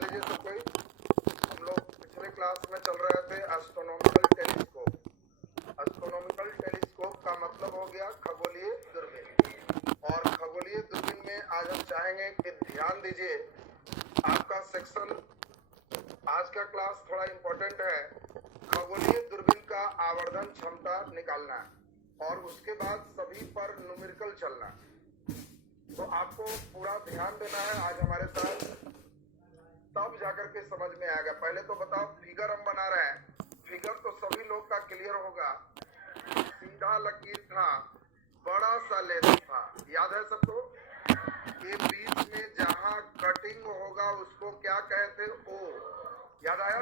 ध्यान दीजिए सब कोई। हम लोग पिछले क्लास में चल रहे थे एस्ट्रोनॉमिकल टेलीस्कोप। एस्ट्रोनॉमिकल टेलीस्कोप का मतलब हो गया खगोलीय दूरबीन। और खगोलीय दूरबीन में आज हम चाहेंगे कि ध्यान दीजिए, आपका सेक्शन आज का क्लास थोड़ा इम्पोर्टेंट है। खगोलीय दूरबीन का आवर्धन क्षमता निकालना है और उसके बाद सभी पर न्यूमेरिकल चलना है। तो आपको पूरा ध्यान देना है आज हमारे साथ, तब जाकर के समझ में आएगा। पहले तो बताओ, फिगर हम बना रहे हैं। फिगर तो सभी लोग का क्लियर होगा। सीधा लकीर था, बड़ा सा लेंस था, याद है सबको? ये बीच में जहां कटिंग होगा उसको क्या कहते? ओ, याद आया?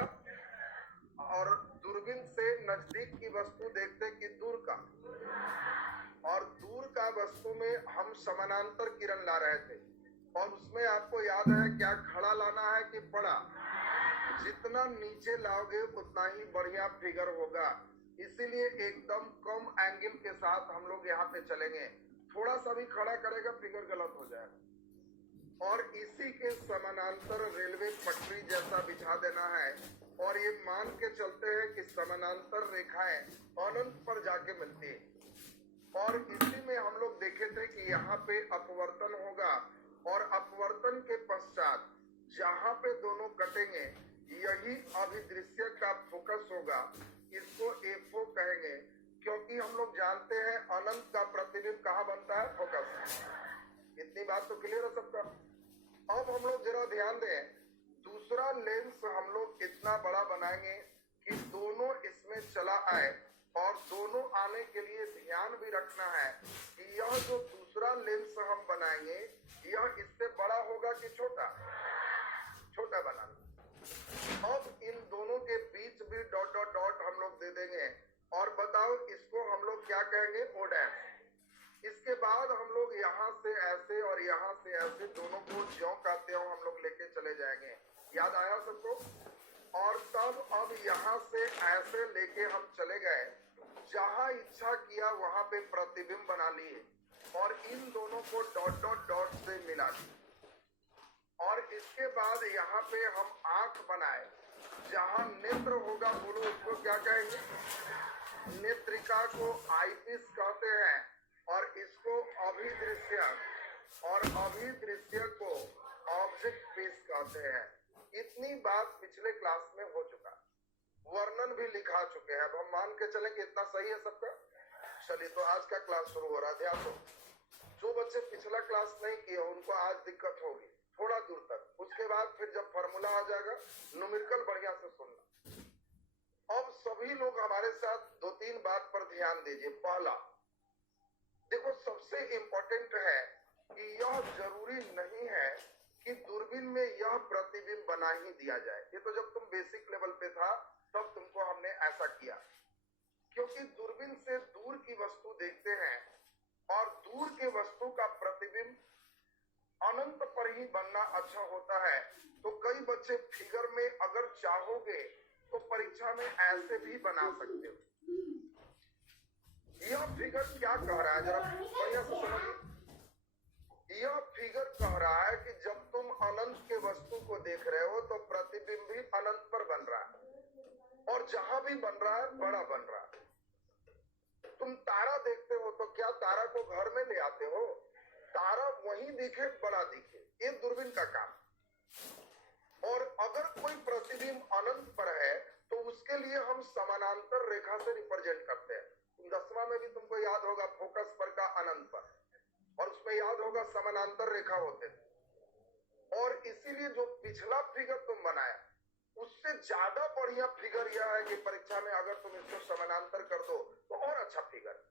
और दूरबीन से नजदीक की वस्तु देखते कि दूर का, और दूर का वस्तु में हम समानांतर किरण ला रहे थे। और उसमें आपको याद है क्या खड़ा लाना है कि बड़ा? जितना नीचे लाओगे उतना ही बढ़िया फिगर होगा। इसीलिए एकदम कम एंगल के साथ हम लोग यहाँ पे चलेंगे। थोड़ा सा भी खड़ा करेगा फिगर गलत हो जाएगा। और इसी के समानांतर रेलवे पटरी जैसा बिछा देना है। और ये मान के चलते हैं कि समानांतर रेखाएं अनंत पर जाके मिलती है। और इसी में हम लोग देखे थे कि यहाँ पे अपवर्तन होगा और अपवर्तन के पश्चात जहाँ पे दोनों कटेंगे यही अभिदृश्य का फोकस होगा। इसको एफओ कहेंगे, क्योंकि हम लोग जानते हैं अनंत का प्रतिबिंब कहाँ बनता है? फोकस। इतनी बात तो क्लियर है सबका? अब हम लोग जरा ध्यान दें, दूसरा लेंस हम लोग इतना बड़ा बनाएंगे कि दोनों इसमें चला आए। और दोनों आने के लिए ध्यान भी रखना है कि यह जो दूसरा लेंस हम बनाएंगे यह इससे बड़ा होगा कि छोटा? छोटा बनाना। अब इन दोनों के बीच भी डॉट डॉट डॉट हम लोग दे देंगे। और बताओ इसको हम लोग क्या कहेंगे? O dash. इसके बाद हम लोग यहाँ से ऐसे और यहाँ से ऐसे दोनों को ज्यों का त्यों हम लोग लेके चले जाएंगे। याद आया सबको? और तब अब यहाँ से ऐसे लेके हम चले गए, जहां इच्छा किया वहां पे प्रतिबिंब बना लिए और इन दोनों को डॉट डॉट डॉट से मिला दिए। और इसके बाद यहाँ पे हम आंख बनाए, जहां नेत्र होगा, बोलो उसको क्या कहेंगे? नेत्रिका को आईपीस कहते हैं और इसको अभिदृश्य, और अभिदृश्य को ऑब्जेक्ट पीस कहते हैं। इतनी बात पिछले क्लास में हो चुका, वर्णन भी लिखा चुके हैं। अब हम मान के चलें कि इतना सही है सबका। चलिए तो आज का क्लास शुरू हो रहा है। ध्यान दो, जो बच्चे पिछला क्लास नहीं किए उनको आज दिक्कत होगी थोड़ा दूर तक। उसके बाद फिर जब फॉर्मूला आ जाएगा न्यूमेरिकल बढ़िया से सुनना। अब सभी लोग हमारे साथ दो तीन बात पर ध्यान दीजिए। पहला देखो, सबसे इंपॉर्टेंट है कि यह जरूरी नहीं है कि दूरबीन में यह प्रतिबिंब बना ही दिया जाए। ये तो जब तुम बेसिक लेवल पे था तब तुमको हमने ऐसा किया, क्योंकि दूरबीन से दूर की वस्तु देखते हैं और दूर के वस्तु का प्रतिबिंब अनंत पर ही बनना अच्छा होता है। तो कई बच्चे फिगर में अगर चाहोगे तो परीक्षा में ऐसे भी बना सकते हो। यह फिगर क्या कह रहा है जरा बढ़िया से समझिए। यह फिगर कह रहा है कि जब तुम अनंत के वस्तु को देख रहे हो तो प्रतिबिंब भी अनंत पर बन रहा है और जहां भी बन रहा है बड़ा बन रहा है। तुम तारा देखते हो तो क्या तारा को घर में ले आते हो? तारा वहीं दिखे, बड़ा दिखे, ये दूरबीन का काम। और अगर कोई प्रतिबिंब अनंत पर है तो उसके लिए हम समानांतर रेखा से रिप्रेजेंट करते हैं। 10वां में भी तुमको याद होगा फोकस पर का अनंत पर, और उसमें याद होगा समानांतर रेखा होते थे। और इसीलिए जो पिछला फिगर तुम बनाया उससे ज्यादा बढ़िया फिगर यह है कि परीक्षा में अगर तुम इसको समानांतर कर दो तो और अच्छा फिगर।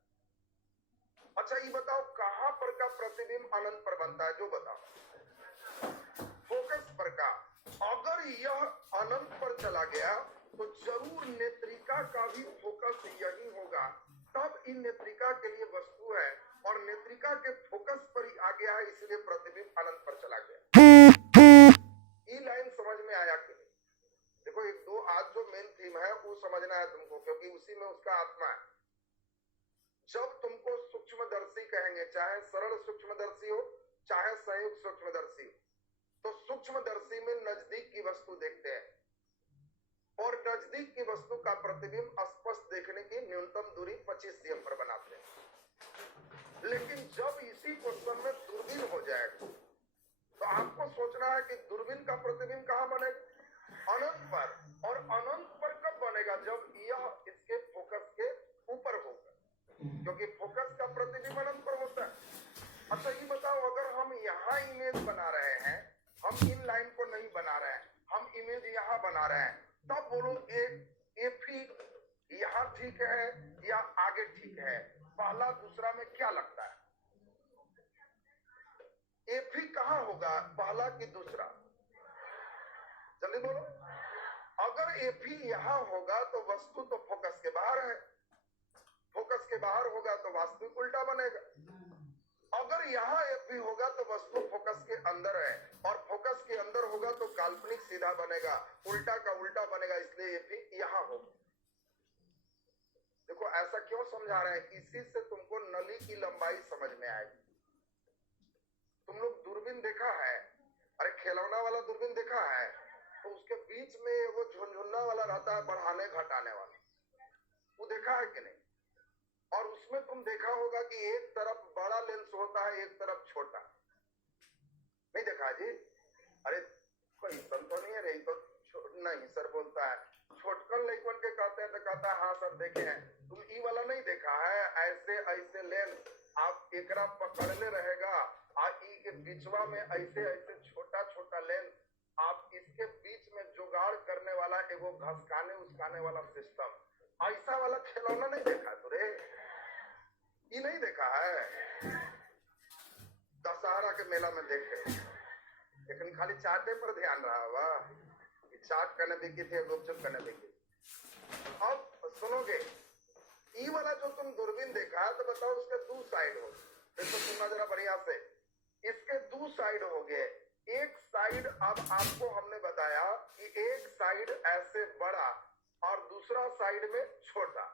अच्छा ये बताओ कहां पर का प्रतिबिंब अनंत पर बनता है? जो बताओ, फोकस पर का। अगर यह अनंत पर चला गया तो जरूर नेत्रिका का भी फोकस यही होगा। तब इन नेत्रिका के लिए वस्तु है और नेत्रिका के फोकस पर ही आ गया है, इसलिए प्रतिबिंब अनंत पर चला गया। ये लाइन समझ में आया कि नहीं? देखो एक दो आज जो मेन थीम है वो समझना है तुमको, क्योंकि उसी में उसका आत्मा है। जब तुमको सूक्ष्मदर्शी कहेंगे, चाहे सरल सूक्ष्मदर्शी हो चाहे संयुक्त सूक्ष्मदर्शी हो, तो सूक्ष्मदर्शी में नजदीक की वस्तु देखते हैं और नजदीक की वस्तु का प्रतिबिंब स्पष्ट देखने की न्यूनतम दूरी 25 cm पर बनाते हैं। लेकिन जब इसी क्वेश्चन में दूरबीन हो जाएगा तो आपको सोचना है कि दूरबीन का प्रतिबिंब कहां बनेगा? अनंत पर। और अनंत पर कब बनेगा? जब यह इसके फोकस के ऊपर होगा, क्योंकि फोकस का प्रतिबिंब अनंत पर होता है। अच्छा ये बताओ, अगर हम यहाँ इमेज बना रहे हैं, हम इन लाइन को नहीं बना रहे हैं, हम इमेज यहाँ बना रहे हैं, तब बोलो ये ठीक यहाँ ठीक है या आगे ठीक है? पहला दूसरा में क्या लगता है? एफी कहाँ होगा, पहला कि दूसरा? जल्दी बोलो। अगर एफी यहाँ होगा तो वस्तु तो फोकस के बाहर है, फोकस के बाहर होगा तो वास्तविक उल्टा बनेगा। अगर यहाँ एफी होगा तो वस्तु फोकस के अंदर है, और फोकस के अंदर होगा तो काल्पनिक सीधा बनेगा, उल्टा का उल्टा बनेगा, इसलिए एफी यहाँ होगा। देखो ऐसा क्यों समझा रहे हैं? इसी से तुमको नली की लंबाई समझ में आएगी। तुम लोग दूरबीन देखा है? अरे खिलौना वाला दूरबीन देखा है? तो उसके बीच में वो झुनझुना वाला रहता है, बढ़ाने घटाने वाला, वो देखा है कि नहीं? और उसमें तुम देखा होगा कि एक तरफ बड़ा लेंस होता है, एक तरफ छोटा। नहीं देखा जी? अरे कोई संत तो नहीं है रे, तो नहीं सर बोलता है, छोटकन लइकन के कहते हैं तो कहता है हाँ सर देखे हैं। तुम ई वाला नहीं देखा है? ऐसे ऐसे लेंस आप एकरा पकड़ले रहेगा, ई के बीचवा में ऐसे ऐसे छोटा छोटा लेंस, आप इसके बीच में जुगाड़ करने वाला एगो घसकाने उसकाने वाला सिस्टम, ऐसा वाला खिलौना नहीं देखा तुरे? ये नहीं देखा है? दशहरा के मेला में देखे, लेकिन खाली चाटे पर ध्यान रहा हुआ, चाट करने बिकी थी, गुपचुप करने बिकी। अब सुनोगे, ई वाला जो तुम दूरबीन देखा है तो बताओ उसके दो साइड हो, देखो सुनना जरा बढ़िया से, इसके दो साइड हो गए। एक साइड अब आपको हमने बताया कि एक साइड ऐसे बड़ा और दूसरा साइड में छोटा।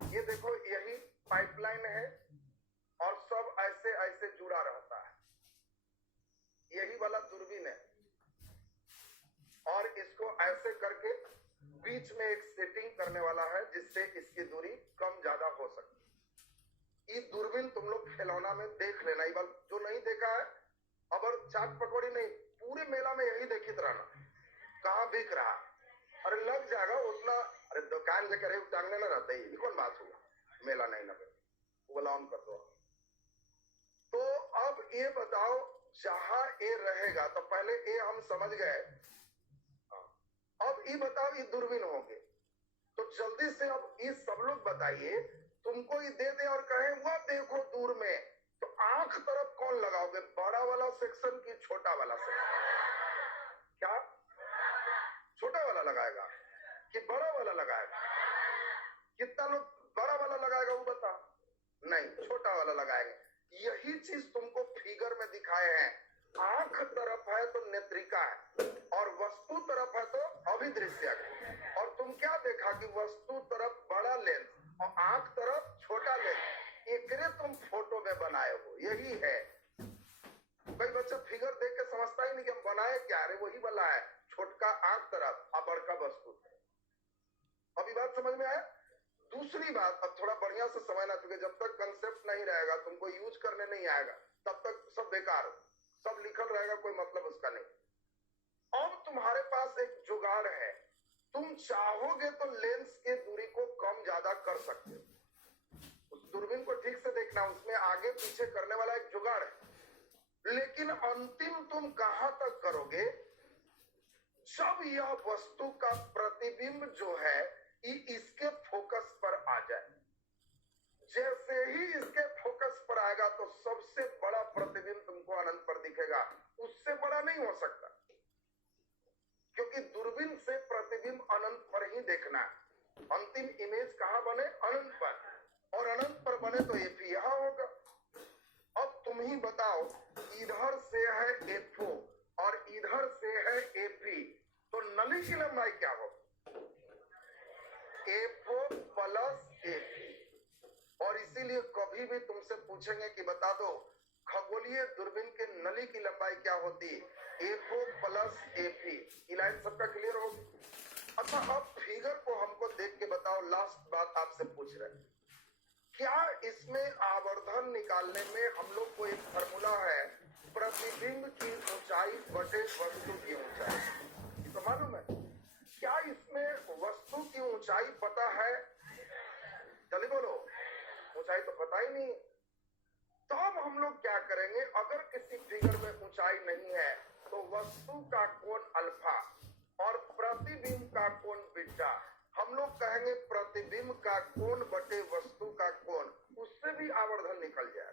ये देखो यही पाइपलाइन है और सब ऐसे ऐसे जुड़ा रहता है, यही वाला दूरबीन है। और इसको ऐसे करके बीच में एक सेटिंग करने वाला है जिससे इसकी दूरी कम ज्यादा हो सकती। ये दूरबीन तुम लोग खिलौना में देख लेना, ये जो नहीं देखा है, अब चाट पकौड़ी नहीं, पूरे मेला में यही देखित रहना, कहाँ बिक रहा, अरे लग जाएगा उतना। अरे दुकान से करे टांगने ना रहता, ये कौन बात हुआ? मेला नहीं लगे, वो ऑन कर दो। तो अब ये बताओ, जहां ए रहेगा तो पहले ए हम समझ गए, अब ये बताओ ये दूरबीन होंगे, तो जल्दी से अब ये सब लोग बताइए, तुमको ये दे दे और कहे वह देखो दूर में, तो आंख तरफ कौन लगाओगे, बड़ा वाला सेक्शन की छोटा वाला सेक्शन? क्या छोटा वाला लगाएगा कि बड़ा वाला लगाएगा? कितना लोग बड़ा वाला लगाएगा वो बता? नहीं, छोटा वाला लगाएंगे। यही चीज तुमको फिगर में दिखाए हैं, आंख तरफ है तो नेत्रिका है और वस्तु तरफ है तो अभिदृश्य है। और तुम क्या देखा कि वस्तु तरफ बड़ा लेंस और आंख तरफ छोटा लेंस, एकरे तुम फोटो में बनाए हो, यही है। कई बच्चा फिगर देख के समझता ही नहीं कि हम बनाए क्या, अरे वही वाला है, छोटका आंख तरफ और बड़का वस्तु। अभी बात समझ में आया? दूसरी बात, अब थोड़ा बढ़िया से समझना, क्योंकि जब तक कंसेप्ट नहीं रहेगा, तुमको यूज करने नहीं आएगा, तब तक सब बेकार, सब लिखल रहेगा, कोई मतलब उसका नहीं। अब तुम्हारे पास एक जुगाड़ है, तुम चाहोगे तो लेंस के दूरी को कम ज्यादा कर सकते हो। उस दूरबीन को ठीक से देखना, उसमें आगे पीछे करने वाला एक जुगाड़ है, लेकिन अंतिम तुम कहां तक करोगे? जब यह वस्तु का प्रतिबिंब जो है इसके फोकस पर आ जाए। जैसे ही इसके फोकस पर आएगा तो सबसे बड़ा प्रतिबिंब तुमको अनंत पर दिखेगा, उससे बड़ा नहीं हो सकता, क्योंकि दूरबीन से प्रतिबिंब अनंत पर ही देखना है। अंतिम इमेज कहां बने? अनंत पर, और अनंत पर बने तो ये यहां होगा। अब तुम ही बताओ, इधर से है एफओ और इधर से है एपी, तो नली की लंबाई क्या हो? FO plus AP. और इसीलिए कभी भी तुमसे पूछेंगे कि बता दो खगोलीय दूरबीन के नली की लंबाई क्या होती है? FO plus FE. ये लाइन सबका क्लियर होगी? अच्छा, अब फिगर को हमको देख के बताओ। लास्ट बात आपसे पूछ रहे हैं, क्या इसमें आवर्धन निकालने में हम लोग को एक फॉर्मूला है, प्रतिबिंब की ऊंचाई बटे वस्तु की ऊंचाई, ये तो मालूम है? क्या इसमें वस्तु की ऊंचाई पता है? जल्दी बोलो, ऊंचाई तो पता ही नहीं। तो अब हम लोग क्या करेंगे, अगर किसी फिगर में ऊंचाई नहीं है तो वस्तु का कोण अल्फा और प्रतिबिंब का कोण बीटा, हम लोग कहेंगे प्रतिबिंब का कोण बटे वस्तु का कोण, उससे भी आवर्धन निकल जाए।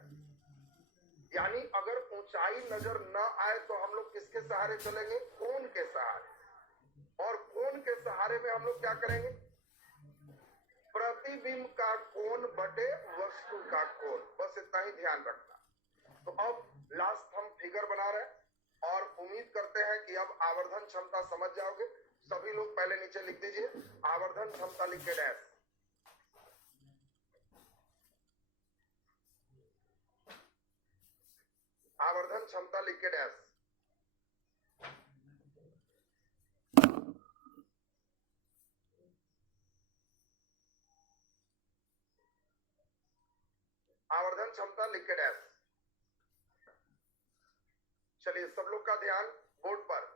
यानी अगर ऊंचाई नजर न आए तो हम लोग किसके सहारे चलेंगे? कोण के सहारे। और कोण के सहारे में हम लोग क्या करेंगे? प्रतिबिंब का कोण बटे वस्तु का कोण, बस इतना ही ध्यान रखना। तो अब लास्ट हम फिगर बना रहे हैं और उम्मीद करते हैं कि अब आवर्धन क्षमता समझ जाओगे। सभी लोग पहले नीचे लिख दीजिए आवर्धन क्षमता, लिख के डैश। आवर्धन क्षमता लिख के डैश। आवर्धन क्षमता लिख के डैश। चलिए, सब लोग का ध्यान बोर्ड पर।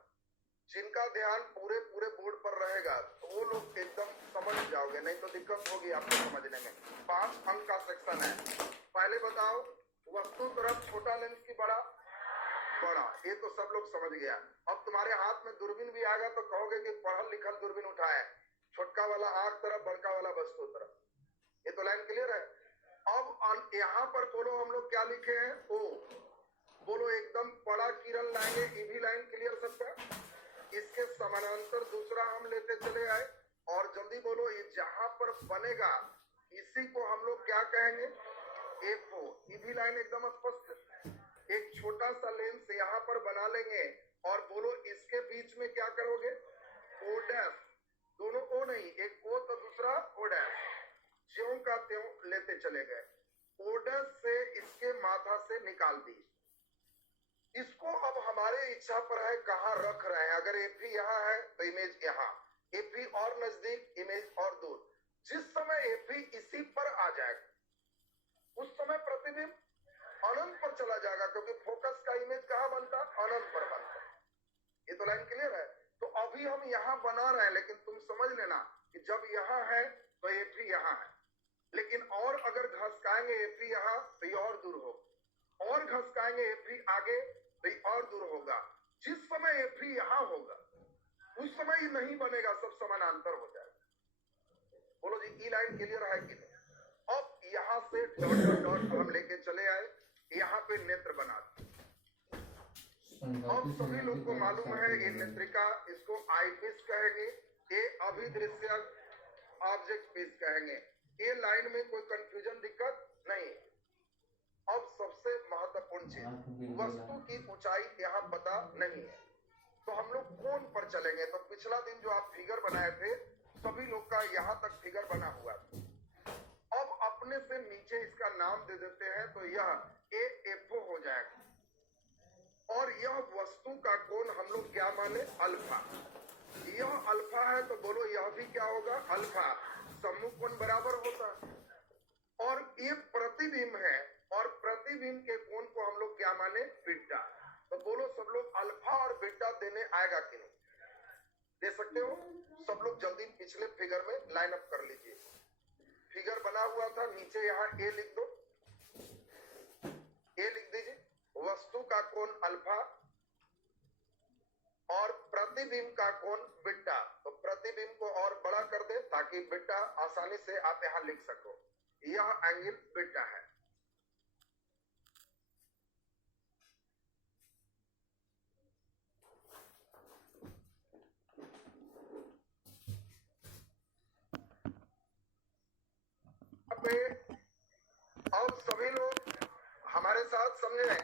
जिनका ध्यान पूरे पूरे बोर्ड पर रहेगा तो वो लोग एकदम समझ जाओगे, नहीं तो दिक्कत होगी आपको समझने में। 5 अंक का सेक्शन है। पहले बताओ, वस्तु तरफ छोटा लेंस की बड़ा? बड़ा। ये तो सब लोग समझ गया। अब तुम्हारे हाथ में दूरबीन भी आएगा तो कहोगे कि पढ़ल लिखल दूरबीन उठाए, छोटका वाला आंख तरफ, बड़का वाला वस्तु तरफ। ये तो लाइन क्लियर है। अब यहाँ पर बोलो हम लोग क्या लिखे हैं? ओ बोलो, एकदम बड़ा किरण लाएंगे। ये भी लाइन क्लियर सबका? इसके समानांतर दूसरा हम लेते चले आए और जल्दी बोलो, ये जहां पर बनेगा इसी को हम लोग क्या कहेंगे? एफओ। ये भी लाइन एकदम स्पष्ट। एक छोटा सा लेंस यहाँ पर बना लेंगे और बोलो इसके बीच में क्या करोगे? O dash. दोनों ओ नहीं, एक ओ तो दूसरा ओ डैश, ज्यों का त्यों लेते चले गए। ओ डैश से इसके माथा से निकाल दी। इसको अब हमारे इच्छा पर है कहां रख रहे हैं। अगर एफी यहाँ है तो इमेज यहाँ, एफी और नजदीक, इमेज और दूर। जिस समय एफी इसी पर आ जाएगा उस समय प्रतिबिंब अनंत पर चला जाएगा, क्योंकि फोकस का इमेज कहां बनता? अनंत पर बनता। ये तो लाइन क्लियर है। तो अभी हम यहाँ बना रहे हैं, लेकिन तुम समझ लेना कि जब यहाँ है तो एफी यहाँ है, लेकिन और अगर घसकाएंगे एफी यहाँ तो ये और दूर होगा, और घसकाएंगे एफी आगे तो ये और दूर होगा। जिस समय एफी यहाँ होगा उस समय ये नहीं बनेगा, सब समानांतर हो जाएगा। बोलो जी, ई लाइन क्लियर है कि नहीं? अब यहाँ से डॉट डॉट डॉट हम लेके चले आए, यहाँ पे नेत्र बना दिए। अब सभी लोग को मालूम है ये नेत्रिका, इसको आई पीस कहेंगे, ये अभिदृश्य ऑब्जेक्ट पीस कहेंगे। ये लाइन में कोई कंफ्यूजन, दिक्कत नहीं। अब सबसे महत्वपूर्ण चीज, वस्तु की ऊंचाई यहाँ पता नहीं है तो हम लोग कोण पर चलेंगे। तो पिछला दिन जो आप फिगर बनाए थे सभी लोग का यहाँ तक फिगर बना हुआ था। अब अपने से नीचे इसका नाम दे देते हैं तो यह एएफओ हो जाएगा और यह वस्तु का कोण हम लोग क्या माने? अल्फा। यह अल्फा है तो बोलो यह भी क्या होगा? अल्फा। सम्मुख कोण बराबर होता है। और ये प्रतिबिंब है और प्रतिबिंब के कोण को हम लोग क्या माने? बीटा। तो बोलो सब लोग अल्फा और बीटा देने आएगा कि नहीं? दे सकते हो? सब लोग जल्दी पिछले फिगर में लाइन अप कर लीजिए। फिगर बना हुआ था, नीचे यहाँ ए लिख दो, ए लिख दीजिए। वस्तु का कोण अल्फा और प्रतिबिंब का कोण बीटा। तो प्रतिबिंब को और बड़ा कर दे ताकि बीटा आसानी से आप यहाँ लिख सको। यह एंगल बीटा है। अब सभी लोग हमारे साथ समझे।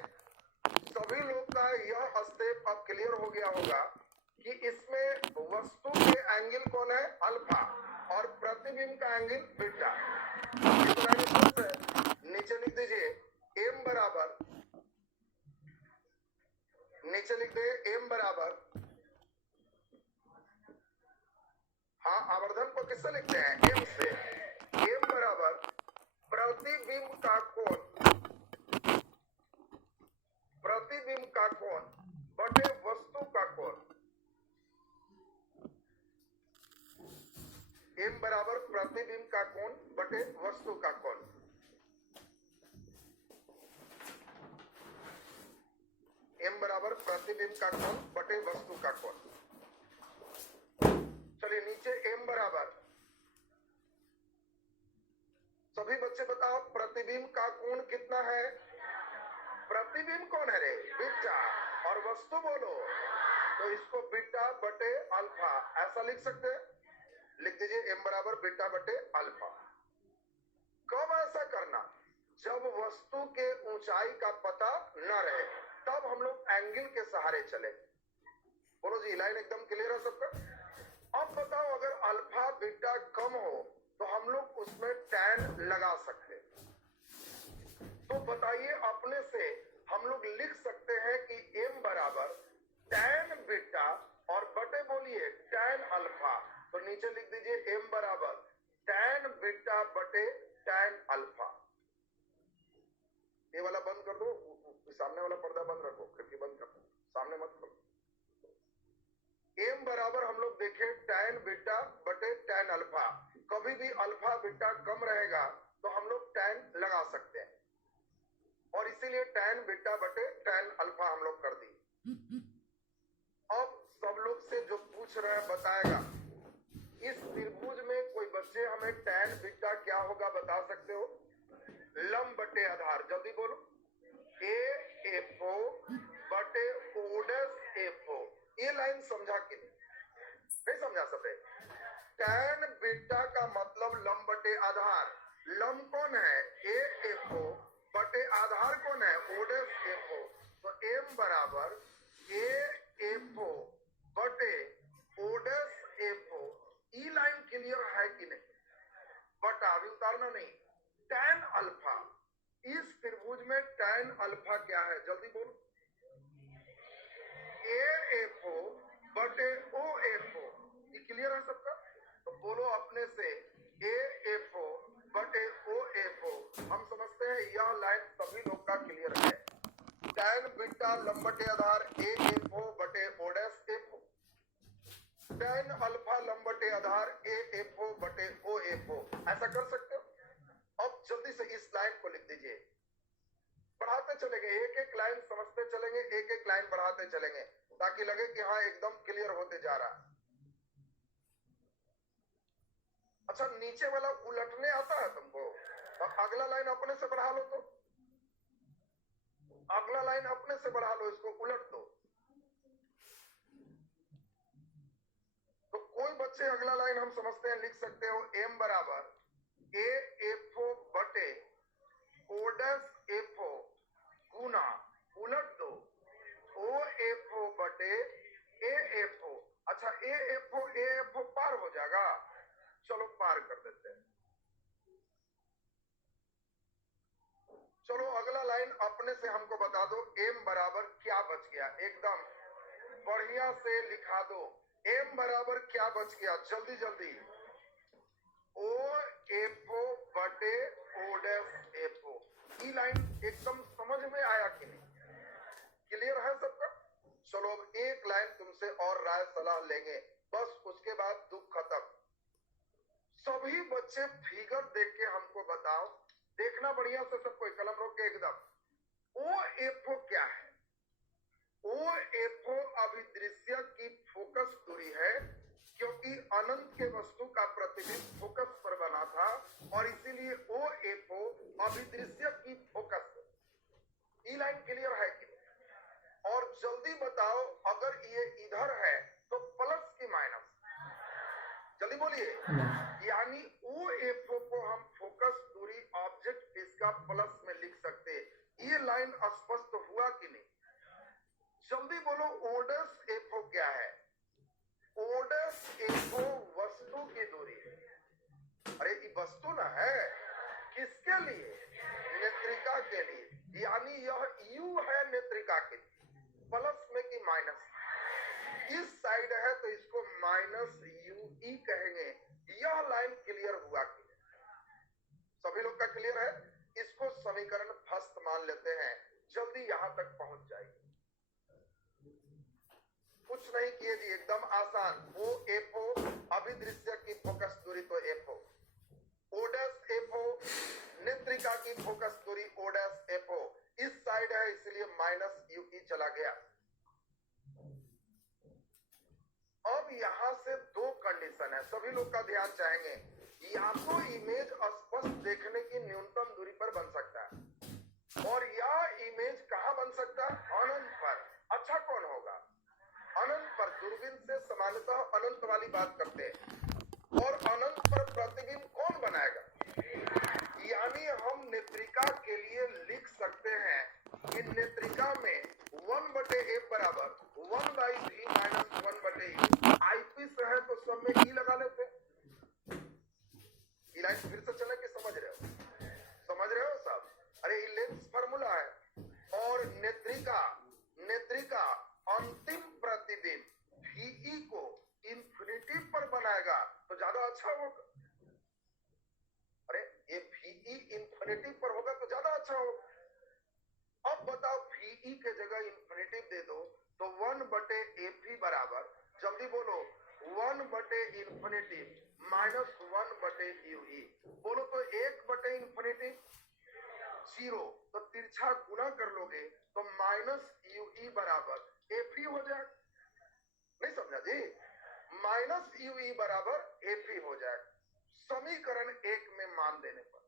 सभी लोग का यह स्टेप अब क्लियर हो गया होगा कि इसमें वस्तु के एंगल कौन है? अल्फा और प्रतिबिंब का एंगल बीटा। नीचे लिख दीजिए एम बराबर नीचे लिख दे एम बराबर, हाँ आवर्धन को किससे लिखते हैं, एम से। एम बराबर प्रतिबिंब का कोण, प्रतिबिंब का कोण बटे वस्तु का कोण। एम बराबर प्रतिबिंब का कोण बटे वस्तु का कोण। एम बराबर प्रतिबिंब का कोण बटे वस्तु का कोण। चलिए नीचे एम बराबर, सभी बच्चे बताओ प्रतिबिंब का कोण कितना है। प्रतिबिंब कौन है रे, बीटा, और वस्तु बोलो तो इसको बीटा बटे अल्फा ऐसा लिख सकते हैं। लिख दीजिए एम बराबर बीटा बटे अल्फा। कब ऐसा करना, जब वस्तु के ऊंचाई का पता न रहे, तब हम लोग एंगल के सहारे चले। बोलो जी, लाइन एकदम क्लियर है सबका। अब बताओ अगर अल्फा बीटा कम हो तो हम लोग उसमें टैन लगा सकते। तो बताइए अपने से हम लोग लिख सकते हैं कि एम बराबर टैन बीटा और बटे बोलिए टैन अल्फा। तो नीचे लिख दीजिए एम बराबर टैन बीटा बटे टैन अल्फा। ये वाला बंद कर दो, सामने वाला पर्दा बंद रखो, खिड़की बंद कर दो, सामने मत खोलो। एम बराबर हम लोग देखें टैन बीटा बटे टैन अल्फा। कभी भी अल्फा बीटा कम रहेगा तो हम लोग टैन लगा सकते हैं, और इसीलिए टैन बीटा बटे टैन अल्फा हम लोग कर दी। अब सब लोग से जो पूछ रहे हैं बताएगा, इस त्रिभुज में कोई बच्चे हमें टैन बीटा क्या होगा बता सकते हो। लंब बटे आधार, जल्दी बोलो। ए एफ ओ बटे ओडस एफ ओ। ये लाइन समझा कि नहीं समझा सबे। टैन बीटा का मतलब लंब बटे आधार। लंब कौन है, ए एफ ओ, बटे आधार कौन है, ओडस एफ ओ। तो एम बराबर ए एफ ओ बटे ओडस एफ ओ। ई लाइन क्लियर है कि नहीं, बटा अभी उतारना नहीं। टैन अल्फा, इस त्रिभुज में टैन अल्फा क्या है, जल्दी बोलो। ए एफ ओ बटे ओ एफ ओ। ये क्लियर है सबका। तो बोलो अपने से ए एफ ओ बटे ओ एफ ओ। हम समझते हैं यह लाइन सभी लोग का क्लियर है। टैन बीटा लंब बटे आधार ए एफ ओ बटे ओडस एफ ओ। टैन अल्फा लंब बटे आधार ए एफ ओ बटे ओ एफ ओ। ऐसा कर सकते हो। अब जल्दी से इस लाइन को लिख दीजिए, बढ़ाते चलेंगे, एक एक लाइन समझते चलेंगे, एक एक लाइन बढ़ाते चलेंगे, ताकि लगे कि हाँ एकदम क्लियर होते जा रहा है। अच्छा, नीचे वाला उलटने आता है तुमको, और अगला लाइन अपने से बढ़ा लो। तो अगला लाइन अपने से बढ़ा लो, इसको उलट दो। तो कोई बच्चे अगला लाइन हम समझते हैं लिख सकते हो, एम बराबर ए एफ ओ बटे ओडस एफ ओ गुना, उलट दो, ओ एफ ओ बटे ए एफ ओ। अच्छा, ए एफ ओ पार हो जाएगा, चलो पार कर देते हैं। चलो अगला लाइन अपने से हमको बता दो, एम बराबर क्या बच गया, एकदम बढ़िया से लिखा दो। एम बराबर क्या बच गया, जल्दी जल्दी। ओ एफ ओ बटे ओडस एफ ओ। ई लाइन एकदम समझ में आया कि नहीं, क्लियर है सबका। चलो अब एक लाइन तुमसे और राय सलाह लेंगे, बस उसके बाद दुख खत्म। सभी बच्चे फिगर देख के हमको बताओ, देखना बढ़िया से सब, कोई कलम रोक के एकदम। ओ एफ ओ क्या है, ओ एफ ओ अभिदृश्य की फोकस दूरी है, क्योंकि अनंत के वस्तु का प्रतिबिंब फोकस पर बना था, और इसीलिए ओ एफ ओ अभिदृश्य की फोकस। ई लाइन क्लियर है कि नहीं। और जल्दी बताओ, अगर ये इधर है तो प्लस की माइनस, जल्दी बोलिए। यानी ओ एफ ओ को हम फोकस दूरी ऑब्जेक्ट इसका प्लस में लिख सकते। ये लाइन स्पष्ट हुआ कि नहीं, जल्दी बोलो। ओडस एफ ओ क्या है, ओडस एफ ओ वस्तु की दूरी। अरे ये वस्तु ना है, किसके लिए, नेत्रिका के लिए, यानी यह यू है नेत्रिका के लिए। प्लस में माइनस, इस साइड है तो इसको माइनस यूई कहेंगे। यह लाइन क्लियर हुआ कि सभी लोग का क्लियर है? इसको समीकरण फर्स्ट मान लेते हैं, जल्दी यहां तक पहुंच जाएगी। कुछ नहीं किए जी, एकदम आसान। ओ एफ ओ, अभिदृश्य की फोकस दूरी तो F O, O dash F O, नेत्रिका की फोकस दूरी ओ डैश एफ ओ। इस साइड है इसलिए माइनस यूई चला गया। अब यहां से दो कंडीशन है, सभी लोग का ध्यान चाहेंगे। या तो इमेज स्पष्ट देखने की न्यूनतम दूरी पर बन सकता है, और या इमेज कहां बन सकता है? अनंत पर। अच्छा कौन होगा? अनंत पर। दूरबीन से सामान्यतः अनंत वाली बात करते हैं, और अनंत पर प्रतिबिंब कौन बनाएगा? यानी हम नेत्रिका के लिए लिख सकते हैं कि नेत्रिका में 1/f बराबर 1/v माइनस 1/u। आईपी से है तो सब में ई लगा लेते। ई लाइन फिर से चले कि समझ रहे हो? समझ रहे हो सब? अरे ये लेंस फार्मूला है, और नेत्रिका अंतिम प्रतिबिंब VE को इंफिनिटी पर बनाएगा तो ज्यादा अच्छा होगा। अरे ये VE इंफिनिटी पर होगा तो ज्यादा अच्छा होगा। अब बताओ, VE के जगह इंफिनिटी दे दो तो 1/FE बराबर, जल्दी बोलो, 1/इंफिनिटी माइनस 1/UE। बोलो तो 1/इंफिनिटी 0, तो तिरछा गुना कर लोगे तो माइनस यूई बराबर एफी हो जाए। नहीं समझा जी? माइनस यूई बराबर एफी हो जाए समीकरण 1 में मान देने पर।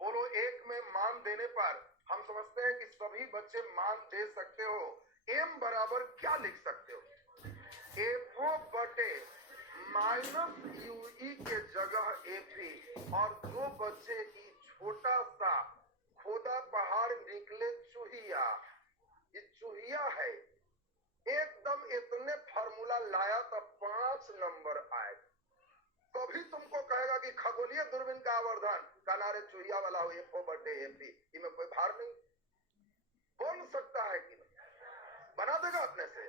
बोलो 1 में मान देने पर हम समझते हैं कि सभी बच्चे मान दे सकते हो। एम बराबर क्या लिख सकते हो? एफओ बटे माइनस यूई के जगह एफी, और दो बच्चे की छोटा सा खोदा पहाड़ निकले चूहिया। ये चूहिया है, एकदम इतने फार्मूला लाया तो 5 नंबर आए। कभी तुमको कहेगा कि खगोलीय दूरबीन का आवर्धन किनारे चूहिया वाला हो, एफओ बटे एफी, इनमें कोई भार नहीं। बन सकता है कि नहीं? बना देगा अपने से।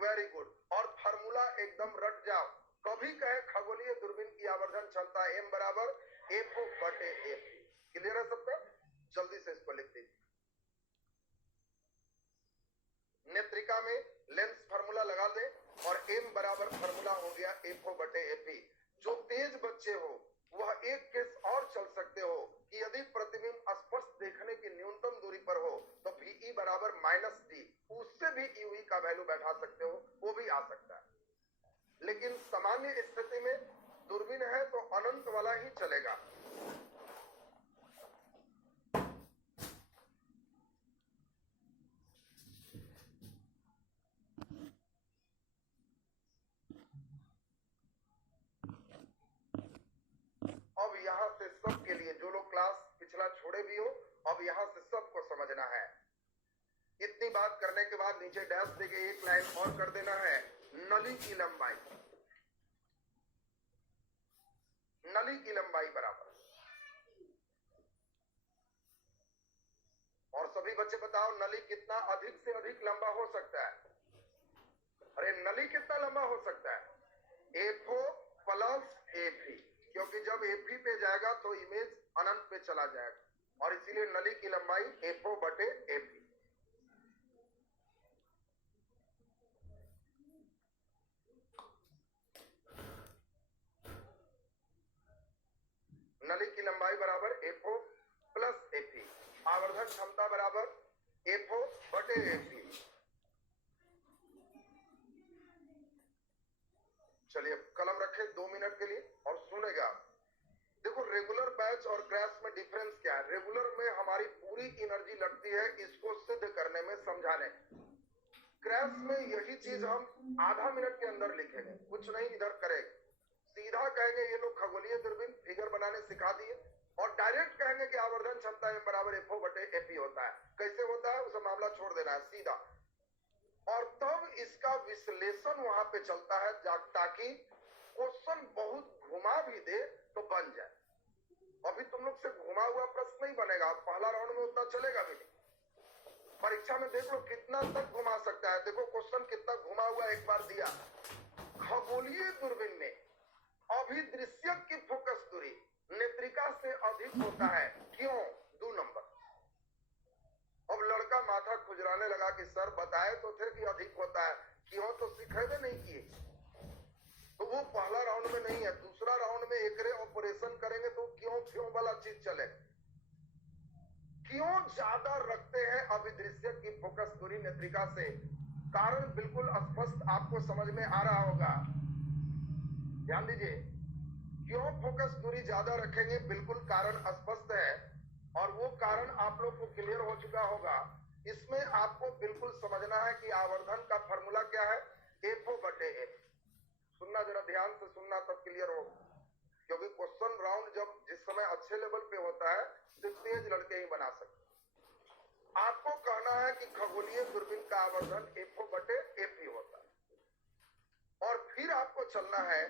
Very good. और फार्मूला एकदम रट जाओ। कभी कहे खगोलीय दूरबीन की आवर्धन क्षमता एम बराबर एफओ बटे एफी। क्लियर है सबका? जल्दी से इसको लिख दीजिए। नेत्रिका में लेंस फार्मूला लगा दे, और एम बराबर फार्मूला हो गया एफओ बटे एफी। जो तेज बच्चे हो वह एक केस और चल सकते हो कि यदि प्रतिबिंब स्पष्ट देखने की न्यूनतम दूरी पर हो तो VE बराबर माइनस डी, उससे भी यूई का वैल्यू बैठा सकते हो, वो भी आ सकता है। लेकिन सामान्य स्थिति में दूरबीन है तो अनंत वाला ही चलेगा। अब यहां से सबके लिए, जो लोग क्लास पिछला छोड़े भी हो, अब यहां से सबको समझना है। इतनी बात करने के बाद नीचे डैश देके एक लाइन और कर देना है। नली की लंबाई, नली की लंबाई बराबर, और सभी बच्चे बताओ नली कितना अधिक से अधिक लंबा हो सकता है? अरे नली कितना लंबा हो सकता है? एफओ प्लस एफी, क्योंकि जब एफी पे जाएगा तो इमेज अनंत पे चला जाएगा, और इसीलिए नली की लंबाई एफओ बटे एफी। नली की लंबाई बराबर एफओ प्लस एफी, आवर्धन क्षमता बराबर एफओ बटे एफी। चलिए कलम रखे 2 मिनट के लिए और सुनेगा। देखो रेगुलर बैच और क्रैश में डिफरेंस क्या है? रेगुलर में हमारी पूरी एनर्जी लगती है इसको सिद्ध करने में, समझाने। क्रैश में यही चीज हम आधा मिनट के अंदर लिखेंगे, कुछ नहीं इधर करेंगे। सीधा कहेंगे ये लोग खगोलीय दूरबीन फिगर बनाने सिखा दिए, और डायरेक्ट कहेंगे कि आवर्धन क्षमता एम बराबर एफओ बटे एफी होता है। कैसे होता है उसे मामला छोड़ देना है सीधा, और तब इसका विश्लेषण वहां पे चलता है ताकि क्वेश्चन बहुत घुमा भी दे तो बन जाए। अभी तुम लोग से घुमा हुआ प्रश्न नहीं बनेगा, पहला राउंड में उतना चलेगा भी नहीं। परीक्षा में देख लो कितना तक घुमा सकता है। देखो क्वेश्चन कितना घुमा हुआ एक बार दिया। खगोलीय दूरबीन में अभिदृश्य की फोकस दूरी नेत्रिका से अधिक होता है, क्यों? 2 नंबर। अब लड़का माथा खुजराने लगा कि सर बताए तो थे कि अधिक होता है, क्यों तो सिखेबे नहीं किए। तो वो पहला राउंड में नहीं है, दूसरा राउंड में एकरे ऑपरेशन करेंगे तो क्यों वाला चीज चले। क्यों ज्यादा रखते हैं अभिदृश्य की फोकस दूरी नेत्रिका से? कारण बिल्कुल स्पष्ट आपको समझ में आ रहा होगा, ध्यान दीजिए। क्यों फोकस दूरी ज्यादा रखेंगे, बिल्कुल कारण स्पष्ट है और वो कारण आप लोग को क्लियर हो चुका होगा। इसमें आपको बिल्कुल समझना है कि आवर्धन का फॉर्मूला क्या है, FO/F। सुनना, जरा ध्यान से सुनना तब क्लियर हो, क्योंकि क्वेश्चन राउंड जब जिस समय अच्छे लेवल पे होता है तो तेज लड़के ही बना सकते। आपको कहना है कि खगोलीय दूरबीन का आवर्धन FO/F होता है और फिर आपको चलना है,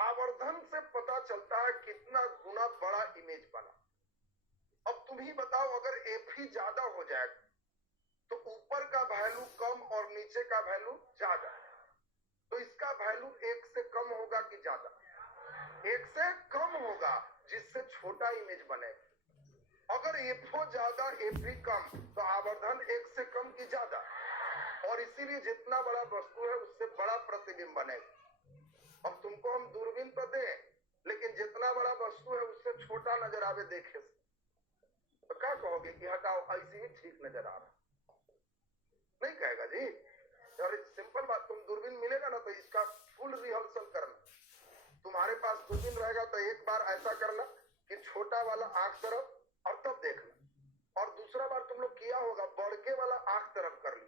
आवर्धन से पता चलता है कितना गुना बड़ा इमेज बना। अब तुम ही बताओ, अगर F ही ज्यादा हो जाएगा तो ऊपर का वैल्यू कम और नीचे का वैल्यू ज्यादा, तो इसका वैल्यू 1 से कम होगा कि ज्यादा? 1 से कम होगा, जिससे छोटा इमेज बनेगा। अगर FO ज्यादा FE कम तो आवर्धन 1 से कम की ज्यादा, और इसीलिए जितना बड़ा वस्तु है उससे बड़ा प्रतिबिंब बनेगा। अब तुमको हम दूरबीन तो दे, लेकिन जितना बड़ा वस्तु है उससे छोटा नजर आवे देखे तो क्या कहोगे कि हटाओ ऐसे ही ठीक नजर आ रहा? नहीं कहेगा जी। और सिंपल बात, तुम दूरबीन मिलेगा ना तो इसका फुल रिहर्सल करना। तुम्हारे पास दूरबीन रहेगा तो एक बार ऐसा करना कि छोटा वाला आंख तरफ और तब देखना, और दूसरा बार तुम लोग किया होगा बड़के वाला आंख तरफ कर ली।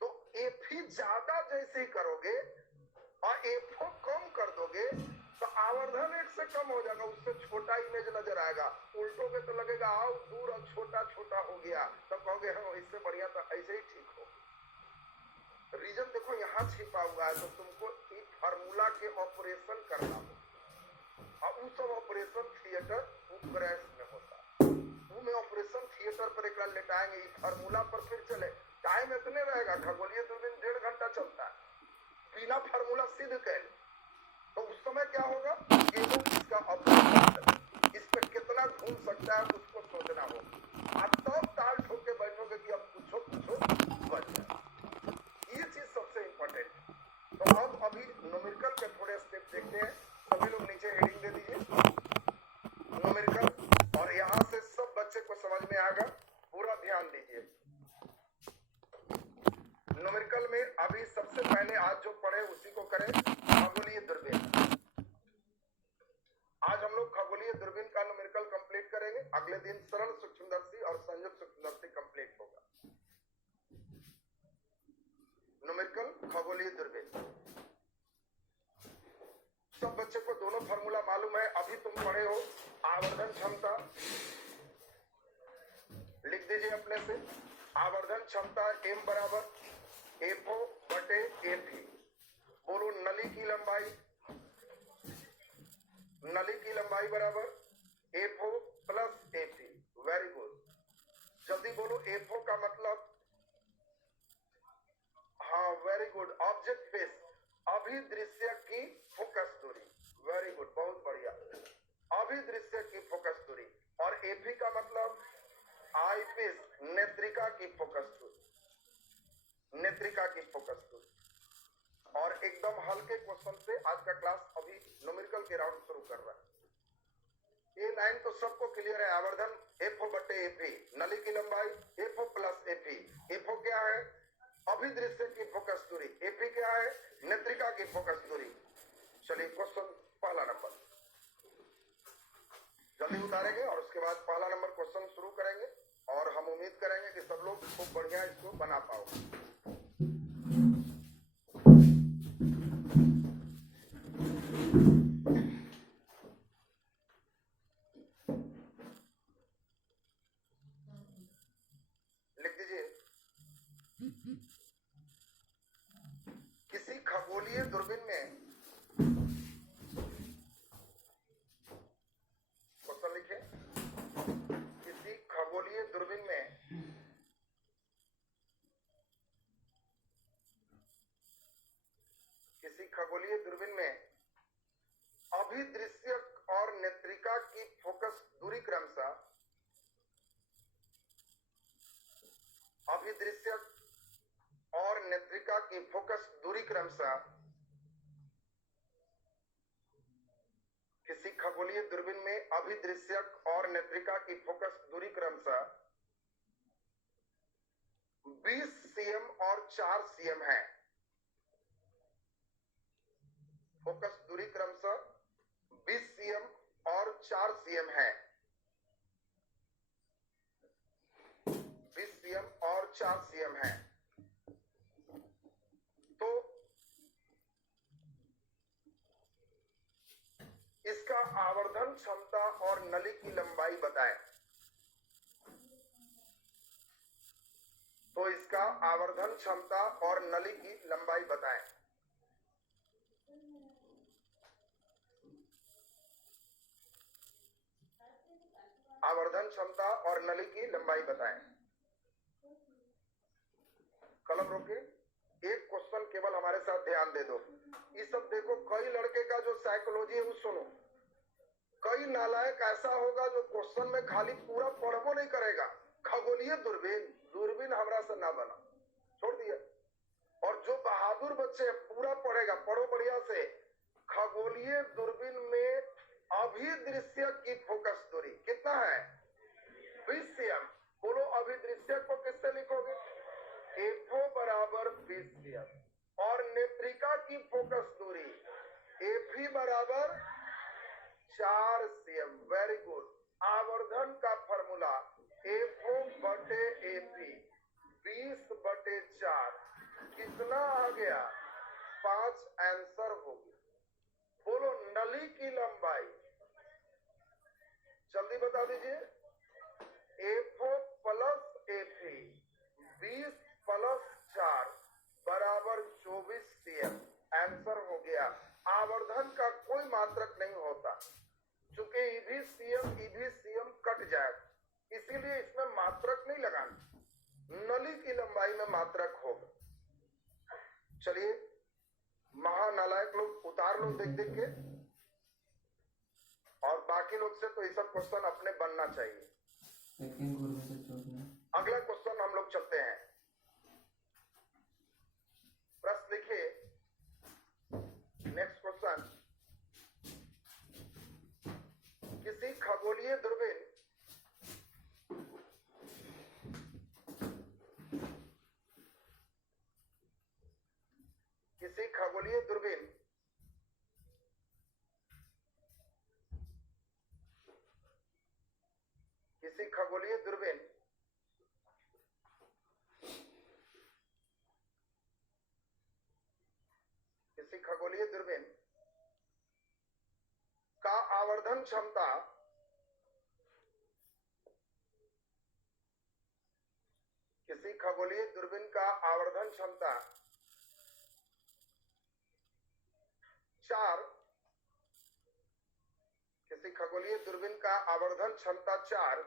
तो FE ज्यादा जैसे ही करोगे और FO कम कर दोगे तो आवर्धन 1 से कम हो जाएगा, उससे छोटा इमेज नजर आएगा। उल्टोगे तो लगेगा आओ दूर और छोटा छोटा हो गया, तो कहोगे हाँ इससे बढ़िया तो ऐसे ही ठीक हो। रीजन देखो यहाँ छिपा हुआ है, तो तुमको इस फार्मूला के ऑपरेशन करना हो। और वो सब ऑपरेशन थिएटर उपग्रह में होता है, वो में ऑपरेशन थिएटर पर एक लेटाएंगे, इस फार्मूला पर फिर चले। टाइम इतने रहेगा, खगोलीय दूरबीन 1.5 घंटा चलता है, बिना फार्मूला सिद्ध कर। तो उस समय क्या होगा, केवल इसका ऑपरेशन, इस पर कितना घूम सकता है उसको सोचना होगा। आप तब ताल ठोक के बैठोगे कि अब पूछो बच जाए। ये चीज सबसे इंपॉर्टेंट। तो अब अभी न्यूमेरिकल के थोड़े स्टेप देखते हैं। सभी लोग नीचे हेडिंग दे दीजिए न्यूमेरिकल, और यहाँ से सब बच्चे को समझ में आएगा, पूरा ध्यान दीजिए। न्यूमेरिकल में अभी सबसे पहले आज जो पढ़े उसी को करें, खगोलीय दूरबीन। आज हम लोग खगोलीय दूरबीन का न्यूमेरिकल कंप्लीट करेंगे, अगले दिन सरल सूक्ष्मदर्शी और संयुक्त सूक्ष्मदर्शी कंप्लीट होगा। न्यूमेरिकल खगोलीय दूरबीन, सब बच्चे को दोनों फार्मूला मालूम है। अभी तुम पढ़े हो आवर्धन क्षमता, लिख दीजिए अपने से। आवर्धन क्षमता M बराबर FO/FE। बोलो नली की लंबाई, नली की लंबाई बराबर FO + FE। वेरी गुड, जल्दी बोलो। FO का मतलब, हाँ वेरी गुड, ऑब्जेक्ट फेस, अभिदृश्य की फोकस दूरी। वेरी गुड, बहुत बढ़िया, अभिदृश्य की फोकस दूरी। और FE का मतलब आई पीस, नेत्रिका की फोकस दूरी, नेत्रिका की फोकस दूरी। और एकदम हल्के क्वेश्चन से आज का क्लास अभी न्यूमेरिकल के राउंड शुरू कर रहा है। ये लाइन तो सबको क्लियर है। आवर्धन FO/FE, नली की लंबाई FO + FE। FO क्या है, अभिदृश्य की फोकस दूरी। FE क्या है, नेत्रिका की फोकस दूरी। चलिए क्वेश्चन पहला नंबर जल्दी उतारेंगे और उसके बाद पहला नंबर क्वेश्चन शुरू करेंगे, और हम उम्मीद करेंगे कि सब लोग खूब बढ़िया इसको बना पाओगे। लिख दीजिए, किसी खगोलीय दूरबीन में, क्वेश्चन लिखे, किसी खगोलीय दूरबीन में खगोलीय दूरबीन में अभिदृश्यक और नेत्रिका की फोकस दूरी क्रमशः अभिदृश्यक और नेत्रिका की फोकस दूरी क्रमशः किसी खगोलीय दूरबीन में अभिदृश्यक और नेत्रिका की फोकस दूरी क्रमशः 20 cm और 4 cm है। फोकस दूरी क्रमशः 20 cm और 4 cm है। 20 cm और 4 cm है। तो इसका आवर्धन क्षमता और नली की लंबाई बताएं। तो इसका आवर्धन क्षमता और नली की लंबाई बताएं। आवर्धन क्षमता और नली की लंबाई बताएं। कलम रोके, एक क्वेश्चन केवल हमारे साथ ध्यान दे दो। ये सब देखो, कई लड़के का जो साइकोलॉजी है वो सुनो। कई नालायक ऐसा होगा जो क्वेश्चन में खाली पूरा पढ़बो नहीं करेगा। खगोलीय दूरबीन, दूरबीन हमरा से ना बना, छोड़ दिया। और जो बहादुर बच्चे पूरा पढ़ेगा, पढ़ो बढ़िया से। खगोलीय दूरबीन में अभिदृश्य की फोकस दूरी कितना है? 20 cm। बोलो अभिदृश्य को किससे लिखोगे? एफओ बराबर 20 cm। और नेत्रिका की फोकस दूरी एफी बराबर 4 cm। Very good. आवर्धन का फॉर्मूला एफओ बटे एफी 20/4 कितना आ गया? 5 आंसर हो गया। बोलो नली की लंबाई जल्दी बता दीजिए। एफओ प्लस एफी 20 + 4 बराबर 24 cm। आंसर हो गया। आवर्धन का कोई मात्रक नहीं होता, चूंकि ईवी सीएम कट जाए, इसीलिए इसमें मात्रक नहीं लगाना। नली की लंबाई में मात्रक होगा। चलिए, महानालायक लोग उतार लो देख देख के, और बाकी लोग से तो ये सब क्वेश्चन अपने बनना चाहिए। अगला क्वेश्चन हम लोग चलते हैं। प्रश्न लिखिए। नेक्स्ट क्वेश्चन, किसी खगोलीय दूरबीन किसी खगोलीय दूरबीन किसी खगोलीय दूरबीन किसी खगोलीय दूरबीन का आवर्धन क्षमता किसी खगोलीय दूरबीन का आवर्धन क्षमता 4 किसी खगोलीय दूरबीन का आवर्धन क्षमता 4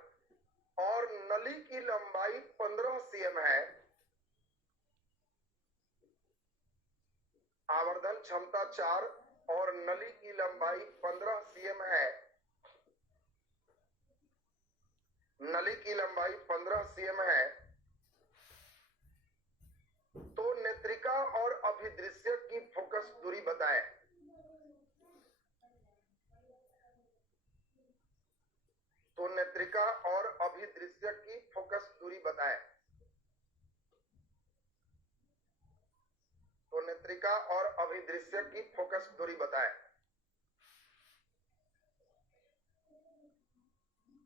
और नली की लंबाई 15 cm है। आवर्धन क्षमता 4 और नली की लंबाई 15 cm है। नली की लंबाई 15 cm है। तो नेत्रिका और अभिदृश्य की फोकस दूरी बताएं। तो नेत्रिका और अभिदृश्य की फोकस दूरी बताएं। तो नेत्रिका और अभिदृश्य की फोकस दूरी बताएं।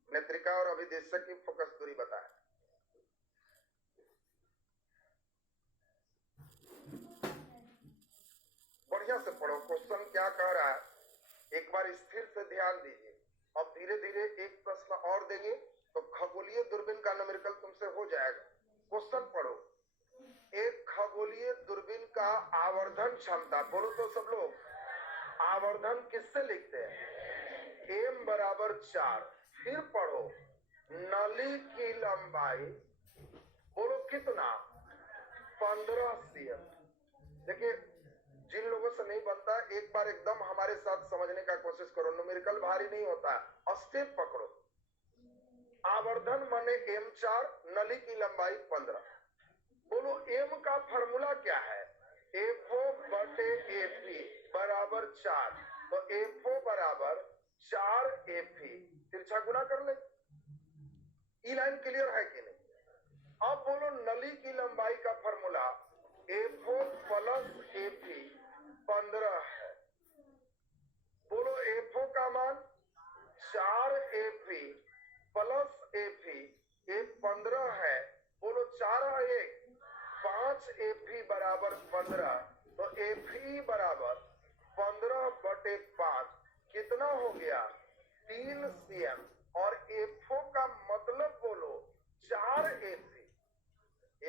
नेत्रिका और अभिदृश्य की फोकस दूरी बताएं। बढ़िया से पढ़ो, क्वेश्चन क्या कह रहा है एक बार स्थिर से ध्यान दीजिए। अब धीरे धीरे एक प्रश्न और देंगे तो खगोलीय दूरबीन का न्यूमेरिकल तुमसे हो जाएगा। क्वेश्चन पढ़ो। एक खगोलीय दूरबीन का आवर्धन क्षमता, बोलो तो सब लोग, आवर्धन किससे लिखते हैं? m बराबर 4। फिर पढ़ो, नली की लंबाई बोलो कितना? 15 cm। देखिए जिन लोगों से नहीं बनता एक बार एकदम हमारे साथ समझने का कोशिश करो। न्यूमेरिकल भारी नहीं होता, स्टेप पकड़ो। आवर्धन माने m4, नली की लंबाई 15। बोलो m का फॉर्मूला क्या है? FO बटे AP बराबर 4। तो FO बराबर 4 AP, तिरछा गुना कर ले। ई लाइन क्लियर है कि नहीं? अब बोलो नली की लंबाई का फॉर्मूला FO प्लस AP 15 है। बोलो FO का मान 4 AP प्लस AP, ये 15 है। बोलो 4 और 1 5 AP बराबर 15। तो AP बराबर 15 बटे 5 कितना हो गया? 3 cm। और FO का मतलब बोलो 4 AP।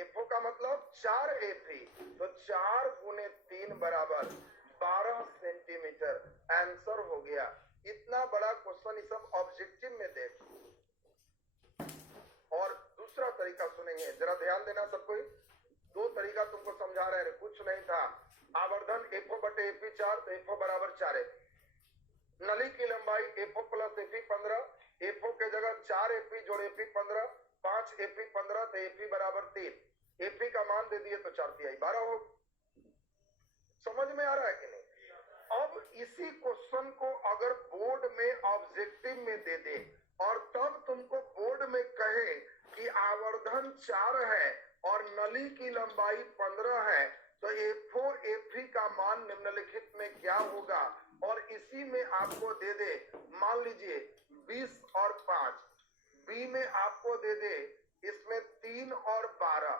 FO का मतलब 4 AP, तो 4 गुने 3 बराबर 12 सेंटीमीटर। आंसर हो गया। इतना बड़ा क्वेश्चन ये सब ऑब्जेक्टिव में देखो। और दूसरा तरीका सुनेंगे, जरा ध्यान देना सब कोई। दो तरीका तुमको समझा रहे हैं, कुछ नहीं था। आवर्धन FO बटे AP 4, तो FO बराबर 4 AP। नली की लंबाई FO प्लस AP 15। FO के जगह 4 AP जोड़ AP 15, 5 AP 15, तो AP बराबर 3। AP का मान दे दिए तो 4 तिहाई 12 हो। समझ में आ रहा है कि नहीं? अब इसी क्वेश्चन को अगर बोर्ड में ऑब्जेक्टिव में दे दे और तब तुमको बोर्ड में कहे कि आवर्धन 4 है और नली की लंबाई 15 है, तो FO AP का मान निम्नलिखित में क्या होगा? और इसी में आपको दे दे, मान लीजिए 20 और 5, बी में आपको दे दे इसमें 3 और 12,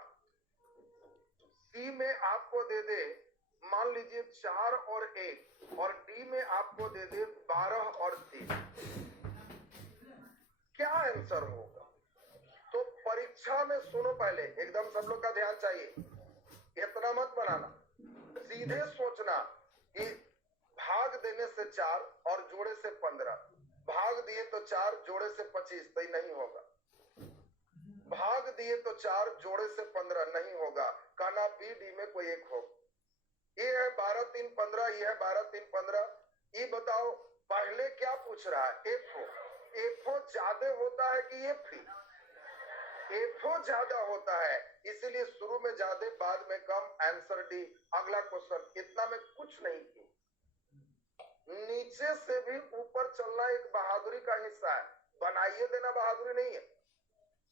सी में आपको दे दे मान लीजिए 4 और 1, और डी में आपको दे दे 12 और 3। क्या आंसर होगा? तो परीक्षा में सुनो, पहले एकदम सब लोग का ध्यान चाहिए, इतना मत बनाना, सीधे सोचना कि भाग देने से 4 और जोड़े से 15, भाग दिए तो 4 जोड़े से 25, तो नहीं होगा। भाग दिए तो 4 जोड़े से 15 नहीं होगा। कहना बी डी में कोई एक होगा। ये है 12 3 15, ये है 12 3 15। ये बताओ पहले क्या पूछ रहा है? FO ज्यादा होता है कि FE? FO ज्यादा होता है, इसीलिए शुरू में ज्यादा बाद में कम। Answer D. अगला क्वेश्चन, इतना में कुछ नहीं की, नीचे से भी ऊपर चलना एक बहादुरी का हिस्सा है। बनाइए देना बहादुरी नहीं है,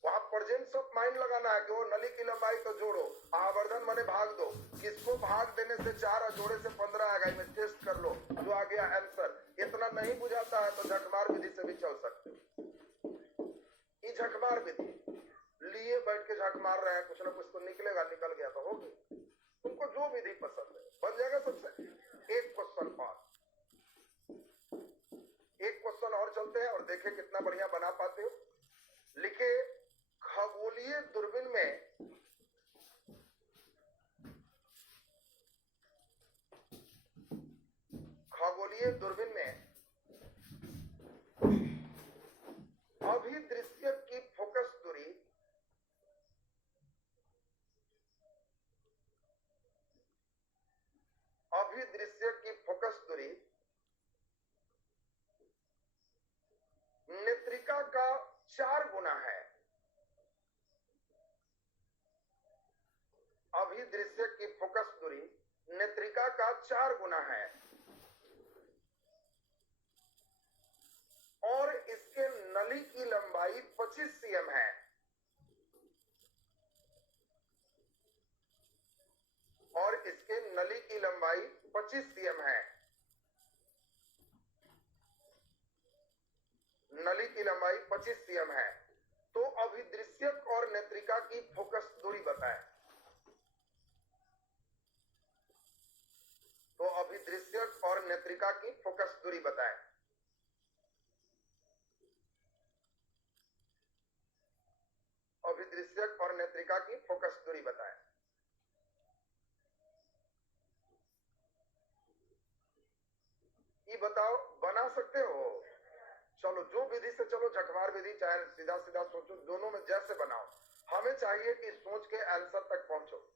वहां प्रेजेंस ऑफ माइंड लगाना है कि वो नली की लंबाई तो जोड़ो, आवर्धन माने भाग दो, किसको भाग देने से 4 और जोड़े से 15 आएगा, इनमें टेस्ट कर लो, जो आ गया आंसर। इतना नहीं बुझाता है तो झकमार विधि से भी चल सकते हो। ये झकमार विधि लिए बैठ के झक मार रहे हैं, कुछ ना कुछ तो निकलेगा, निकल गया तो होगी। तुमको जो विधि पसंद है बन जाएगा सबसे। एक क्वेश्चन और, एक क्वेश्चन और चलते हैं और देखें कितना बढ़िया बना पाते हो। लिखे, खगोलीय दूरबीन में अभिदृश्य की फोकस दूरी नेत्रिका का 4 गुना है। अभिदृश्य की फोकस दूरी नेत्रिका का 4 गुना है और इसके नली की लंबाई 25 cm है। और इसके नली की लंबाई 25 cm है। नली की लंबाई 25 cm है। तो अभिदृश्यक और नेत्रिका की फोकस दूरी बताएं। तो अभिदृश्यक और नेत्रिका की फोकस दूरी बताएं। अभिदृश्यक और नेत्रिका की फोकस दूरी बताएं। ये बताओ, बना सकते हो? चलो जो विधि से चलो, झकमार विधि चाहे सीधा सीधा सोचो, दोनों में जैसे बनाओ, हमें चाहिए कि सोच के आंसर तक पहुंचो।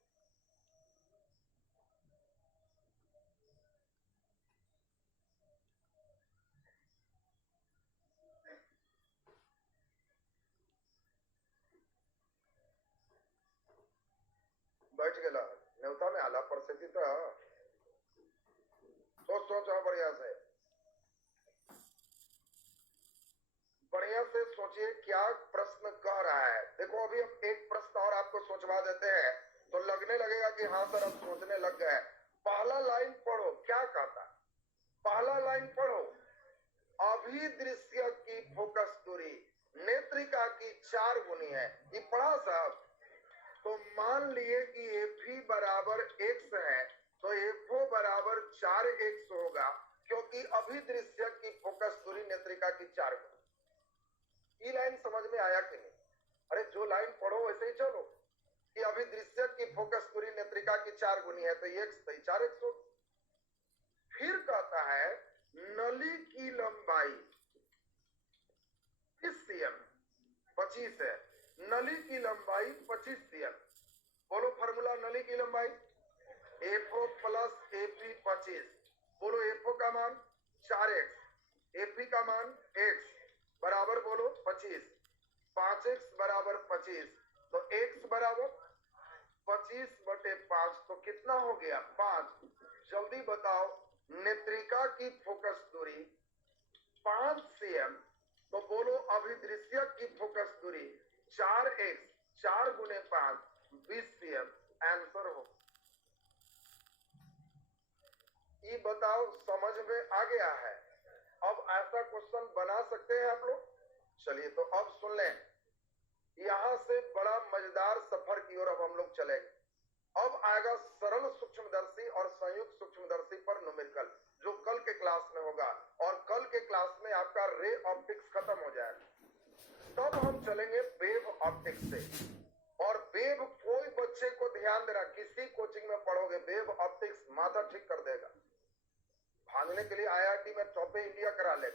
बैठ गेला नेवता में आला परिस्थिति तो सोच सोचो बढ़िया से सोचिए क्या प्रश्न कह रहा है। देखो अभी हम एक प्रश्न और आपको सोचवा देते हैं तो लगने लगेगा कि हाँ सर अब सोचने लग गए। पहला लाइन पढ़ो क्या कहता, पहला लाइन पढ़ो, अभिदृश्य की फोकस दूरी नेत्रिका की 4 गुनी है। ये पढ़ा साहब? तो मान लिए कि एफी बराबर x है तो एफओ बराबर 4x होगा क्योंकि अभिदृश्य की फोकस दूरी नेत्रिका की 4 गुनी। ये लाइन समझ में आया कि नहीं? अरे जो लाइन पढ़ो वैसे ही चलो कि अभिदृश्य की फोकस दूरी नेत्रिका की 4 गुनी है तो x तो 4x हो। फिर कहता है नली की लंबाई 30 cm 25 है, नली की लंबाई 25 cm। बोलो फार्मूला नली की लंबाई एफओ प्लस एपी 25। बोलो एफओ का मान 4x, एपी का मान x बराबर बोलो 25, 5x बराबर 25 तो x बराबर 25/5 तो कितना हो गया 5। जल्दी बताओ नेत्रिका की फोकस दूरी 5 cm तो बोलो अभिदृश्य की फोकस दूरी 4x 4 गुने 5 20 cm आंसर हो। ये बताओ समझ में आ गया है? अब ऐसा क्वेश्चन बना सकते हैं आप लोग? चलिए तो अब सुन लें, यहां से बड़ा मजेदार सफर की ओर अब हम लोग चलेंगे। अब आएगा सरल सूक्ष्मदर्शी और संयुक्त सूक्ष्मदर्शी पर न्यूमेरिकल जो कल के क्लास में होगा और कल के क्लास में आपका रे ऑप्टिक्स खत्म हो जाएगा। तब हम चलेंगे वेव ऑप्टिक्स से। और वेव कोई बच्चे को ध्यान देना, किसी कोचिंग में पढ़ोगे वेव ऑप्टिक्स माथा ठीक कर देगा। भागने के लिए आईआईटी में टॉप इंडिया करा ले।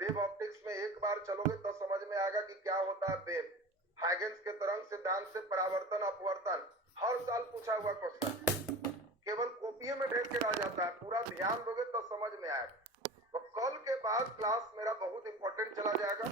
वेव ऑप्टिक्स में एक बार चलोगे तो समझ में आएगा कि क्या होता है वेव। हाइगेंस के तरंग सिद्धांत से परावर्तन अपवर्तन हर साल पूछा हुआ क्वेश्चन, केवल कॉपियों में ढेर के रह जाता है। पूरा ध्यान दोगे तो समझ में आएगा। तो कल के बाद क्लास मेरा बहुत इंपॉर्टेंट चला जाएगा।